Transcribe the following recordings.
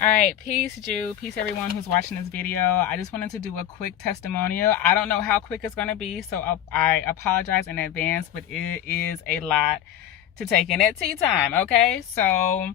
All right, peace, Jew. Peace, everyone who's watching this video. I just wanted to do a quick testimonial. I don't know how quick it's going to be, so I apologize in advance, but it is a lot to take in at tea time, okay? So,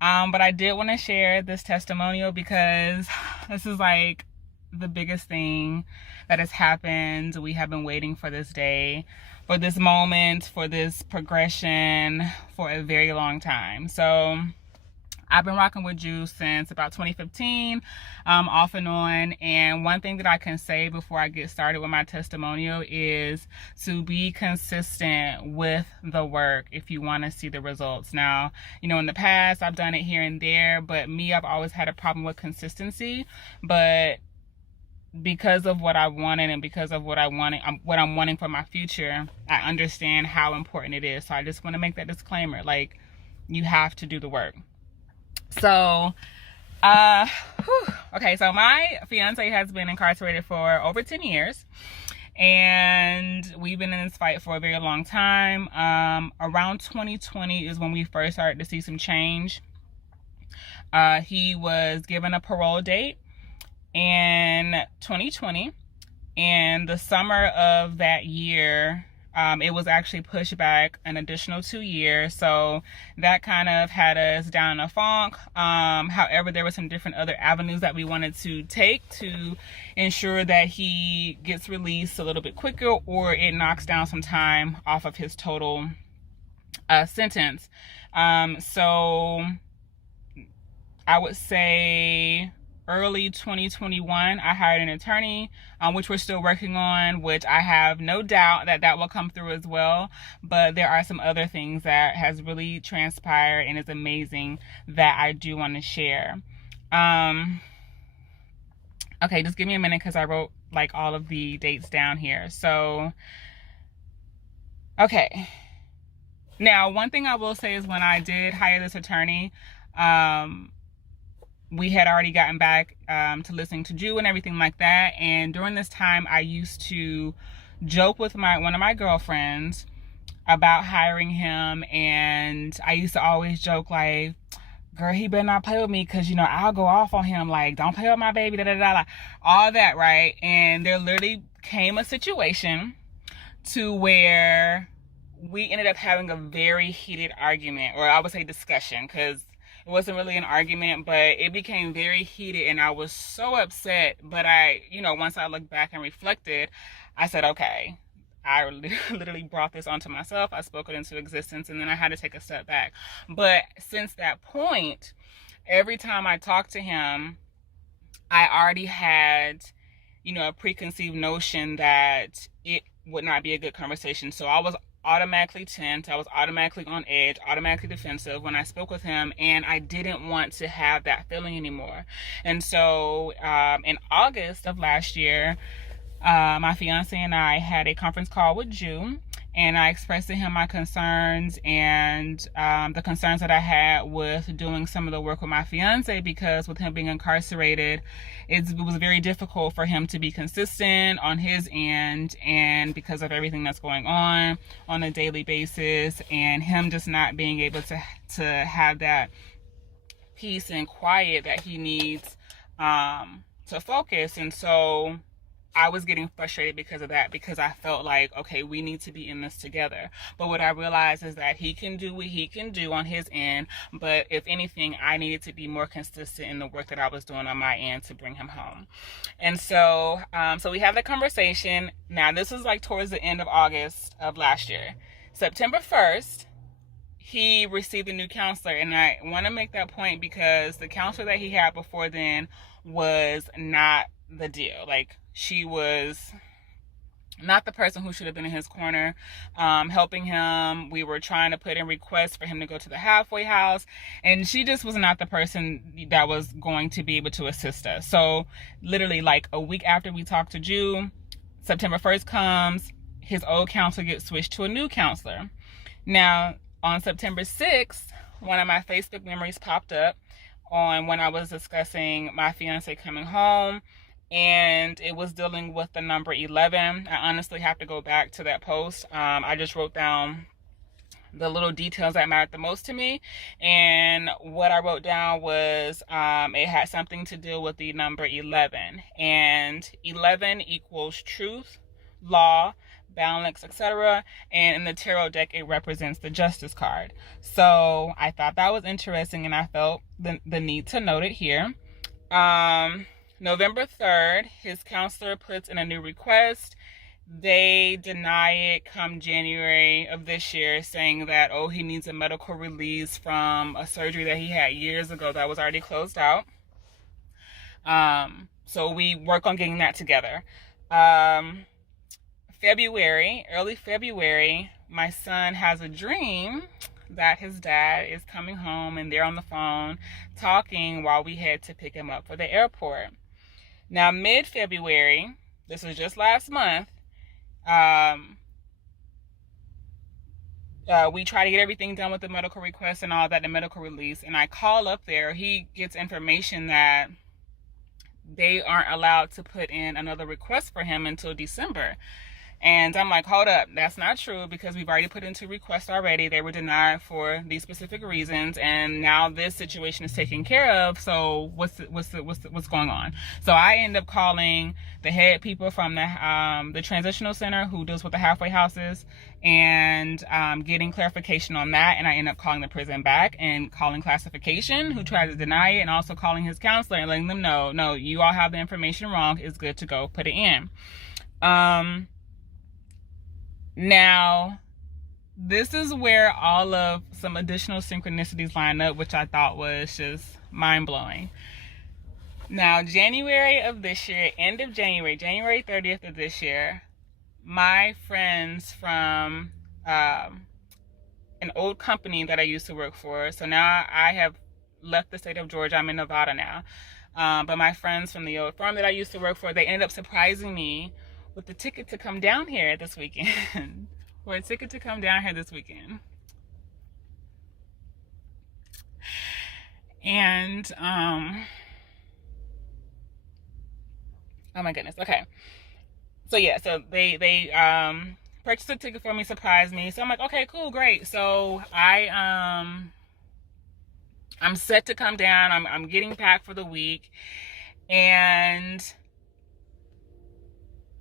but I did want to share this testimonial because this is like the biggest thing that has happened. We have been waiting for this day, for this moment, for this progression for a very long time. So, I've been rocking with Jews since about 2015, off and on. And one thing that I can say before I get started with my testimonial is to be consistent with the work if you want to see the results. Now, you know, in the past, I've done it here and there, but I've always had a problem with consistency. But because of what I wanted and because of what I'm wanting for my future, I understand how important it is. So I just want to make that disclaimer, like, you have to do the work. So, okay, so my fiance has been incarcerated for over 10 years, and we've been in this fight for a very long time. Around 2020 is when we first started to see some change. He was given a parole date in 2020, and the summer of that year, it was actually pushed back an additional 2 years. So that kind of had us down in a funk. However, there were some different other avenues that we wanted to take to ensure that he gets released a little bit quicker, or it knocks down some time off of his total sentence. So I would say early 2021, I hired an attorney, which we're still working on, which I have no doubt that will come through as well. But there are some other things that has really transpired and is amazing that I do want to share. Okay, just give me a minute because I wrote like all of the dates down here. So, okay. Now, one thing I will say is when I did hire this attorney, we had already gotten back to listening to Jew and everything like that. And during this time, I used to joke with one of my girlfriends about hiring him. And I used to always joke like, girl, he better not play with me because, you know, I'll go off on him. Like, don't play with my baby, da-da-da-da. All that, right? And there literally came a situation to where we ended up having a very heated argument, or I would say discussion, because it wasn't really an argument, but it became very heated and I was so upset. But once I looked back and reflected, I said, okay, I literally brought this onto myself. I spoke it into existence, and then I had to take a step back. But since that point, every time I talked to him, I already had, a preconceived notion that it would not be a good conversation. So I was automatically tense. I was automatically on edge, automatically defensive when I spoke with him, and I didn't want to have that feeling anymore. And so in August of last year, my fiance and I had a conference call with Jew, and I expressed to him my concerns and the concerns that I had with doing some of the work with my fiance, because with him being incarcerated, it was very difficult for him to be consistent on his end, and because of everything that's going on a daily basis, and him just not being able to have that peace and quiet that he needs to focus. And so I was getting frustrated because of that, because I felt like, okay, we need to be in this together. But what I realized is that he can do what he can do on his end, but if anything, I needed to be more consistent in the work that I was doing on my end to bring him home. And so, so we have the conversation. Now, this is like towards the end of August of last year. September 1st, he received a new counselor, and I want to make that point because the counselor that he had before then was not the deal. Like, she was not the person who should have been in his corner, helping him. We were trying to put in requests for him to go to the halfway house, and she just was not the person that was going to be able to assist us. So literally like a week after we talked to Jew, September 1st comes, his old counselor gets switched to a new counselor. Now, on September 6th, one of my Facebook memories popped up on when I was discussing my fiance coming home, and it was dealing with the number 11. I honestly have to go back to that post. I just wrote down the little details that mattered the most to me. And what I wrote down was it had something to do with the number 11. And 11 equals truth, law, balance, etc. And in the tarot deck, it represents the Justice card. So I thought that was interesting, and I felt the need to note it here. November 3rd, his counselor puts in a new request. They deny it come January of this year, saying that, oh, he needs a medical release from a surgery that he had years ago that was already closed out. So we work on getting that together. Early February, my son has a dream that his dad is coming home, and they're on the phone talking while we head to pick him up for the airport. Now, mid-February, this was just last month, we try to get everything done with the medical request and all that, the medical release, and I call up there. He gets information that they aren't allowed to put in another request for him until December. And I'm like, hold up, that's not true, because we've already put in 2 requests already. They were denied for these specific reasons, and now this situation is taken care of. So what's going on? So I end up calling the head people from the transitional center who deals with the halfway houses, and getting clarification on that. And I end up calling the prison back and calling classification, who tried to deny it, and also calling his counselor and letting them know, no, you all have the information wrong. It's good to go. Put it in. Now, this is where all of some additional synchronicities line up, which I thought was just mind-blowing. Now, January of this year, end of January 30th of this year, my friends from an old company that I used to work for, so now I have left the state of Georgia, I'm in Nevada now, but my friends from the old firm that I used to work for, they ended up surprising me with the ticket to come down here this weekend. And, oh my goodness, okay. So yeah, so they purchased a ticket for me, surprised me. So I'm like, okay, cool, great. So I'm set to come down. I'm getting packed for the week. And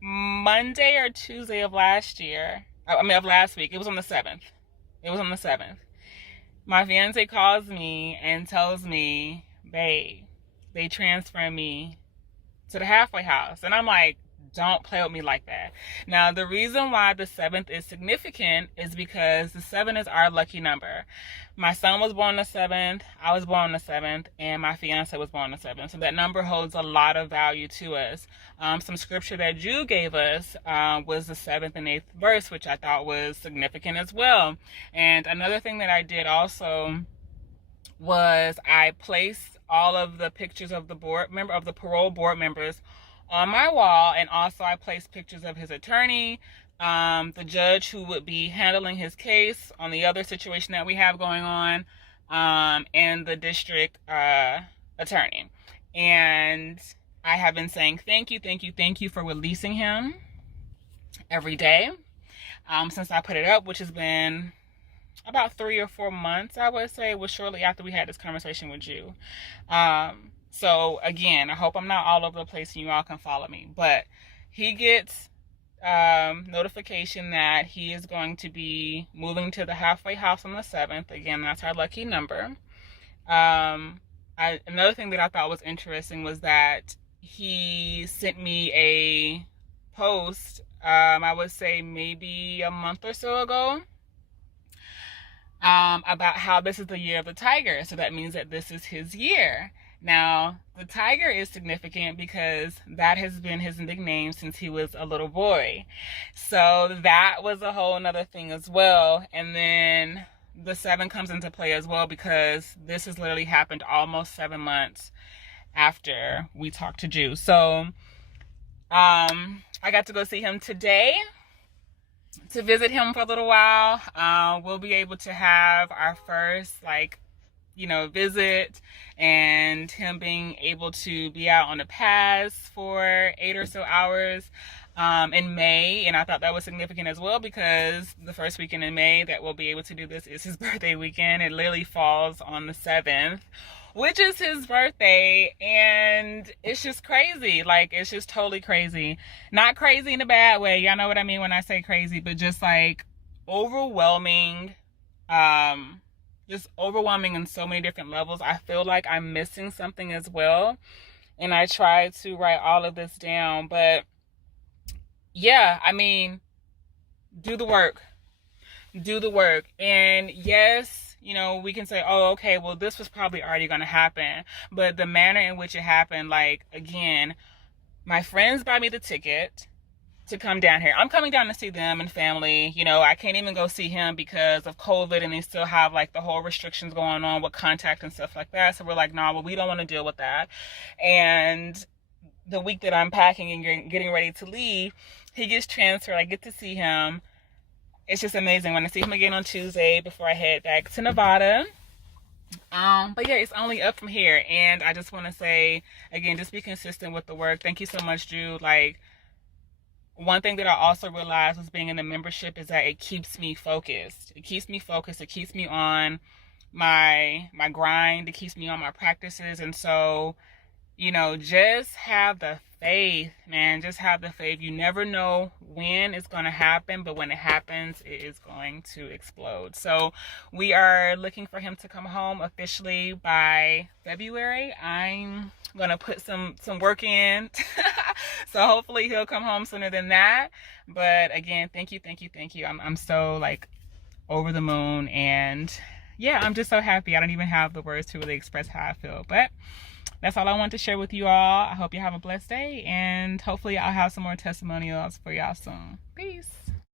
Monday or Tuesday of last week, it was on the 7th. My fiance calls me and tells me, babe, they transfer me to the halfway house. And I'm like, don't play with me like that. Now, the reason why the 7th is significant is because the 7 is our lucky number. My son was born on the 7th, I was born on the 7th, and my fiance was born on the 7th. So that number holds a lot of value to us. Some scripture that Jude gave us was the 7th and 8th verse, which I thought was significant as well. And another thing that I did also was I placed all of the pictures of the parole board members on my wall, and also I placed pictures of his attorney, the judge who would be handling his case on the other situation that we have going on, and the district attorney. And I have been saying thank you for releasing him every day since I put it up, which has been about 3 or 4 months, I would say. It was shortly after we had this conversation with you. So again, I hope I'm not all over the place and you all can follow me. But he gets notification that he is going to be moving to the halfway house on the 7th. Again, that's our lucky number. Another thing that I thought was interesting was that he sent me a post, I would say maybe a month or so ago, about how this is the year of the tiger. So that means that this is his year. Now, the tiger is significant because that has been his nickname since he was a little boy. So that was a whole nother thing as well. And then the 7 comes into play as well, because this has literally happened almost 7 months after we talked to Jude. So I got to go see him today to visit him for a little while. We'll be able to have our first visit, and him being able to be out on the paths for 8 or so hours. in May, and I thought that was significant as well because the first weekend in May that we'll be able to do this is his birthday weekend. It literally falls on the 7th, which is his birthday, and it's just crazy. Like, it's just totally crazy. Not crazy in a bad way. Y'all know what I mean when I say crazy, but just like overwhelming. Just overwhelming in so many different levels. I feel like I'm missing something as well, and I tried to write all of this down, but yeah, I mean, do the work. Do the work. And yes, you know, we can say, oh, okay, well, this was probably already going to happen. But the manner in which it happened, like, again, my friends buy me the ticket to come down here. I'm coming down to see them and family. You know, I can't even go see him because of COVID, and they still have like the whole restrictions going on with contact and stuff like that. So we're like, nah, well, we don't want to deal with that. And the week that I'm packing and getting ready to leave, he gets transferred. I get to see him. It's just amazing when I see him again on Tuesday before I head back to Nevada. But yeah, it's only up from here. And I just want to say, again, just be consistent with the work. Thank you so much, Jude. Like, one thing that I also realized was being in the membership is that it keeps me focused. It keeps me focused. It keeps me on my grind. It keeps me on my practices. And so, you know, just have the faith, man. Just have the faith. You never know when it's going to happen, but when it happens, it is going to explode. So we are looking for him to come home officially by February. I'm going to put some work in. So hopefully he'll come home sooner than that. But again, thank you. I'm so like over the moon, and yeah, I'm just so happy. I don't even have the words to really express how I feel, but that's all I want to share with you all. I hope you have a blessed day, and hopefully I'll have some more testimonials for y'all soon. Peace.